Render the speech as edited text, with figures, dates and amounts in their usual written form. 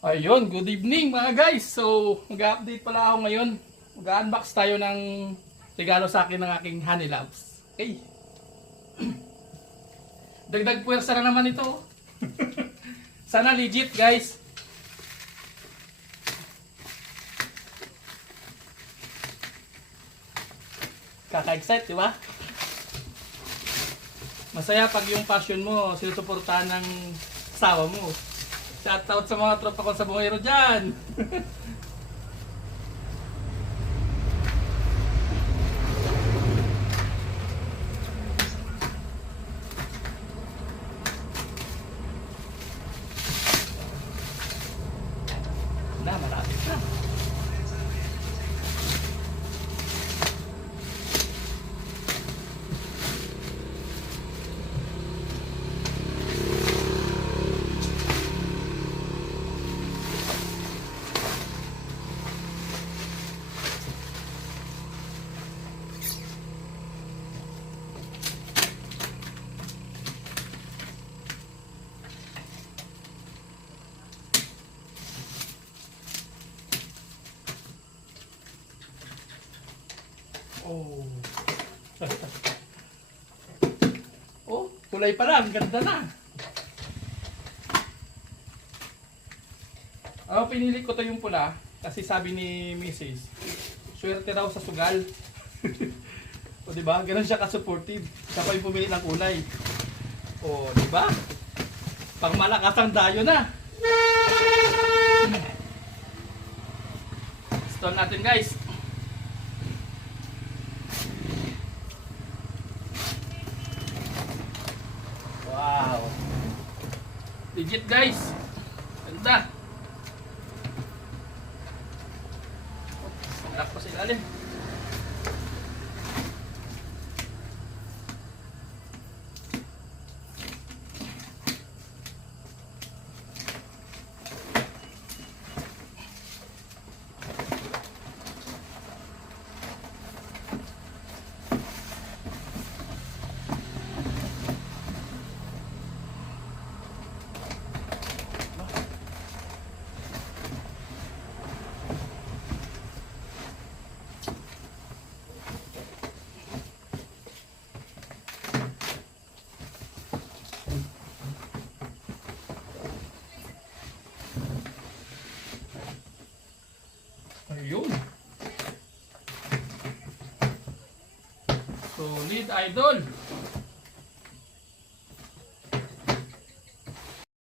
Ayun, good evening mga guys. So, mag-update pala ako ngayon. Mag-unbox tayo ng regalo sa akin ng aking honey loves. Okay. Dagdag puwersa na naman ito. Sana legit guys. Kaka-excite, di ba? Masaya pag yung passion mo, sinusuportahan ng asawa mo. Shoutout sa mga tropa ko sa bungero dyan. Na, malapit na. Oh. Oh, kulay pa lang, ganda na. Pinili ko to yung pula kasi sabi ni Mrs. Swerte raw sa sugal. O di ba? Ganun siya ka-supportive. Siya pa yung pumili ng kulay. O, di ba? Pang malakas ang dayo na. Stone natin guys. Wow. Legit guys. Ganda. Lock pa sa ilalim. Ayun. Solid idol.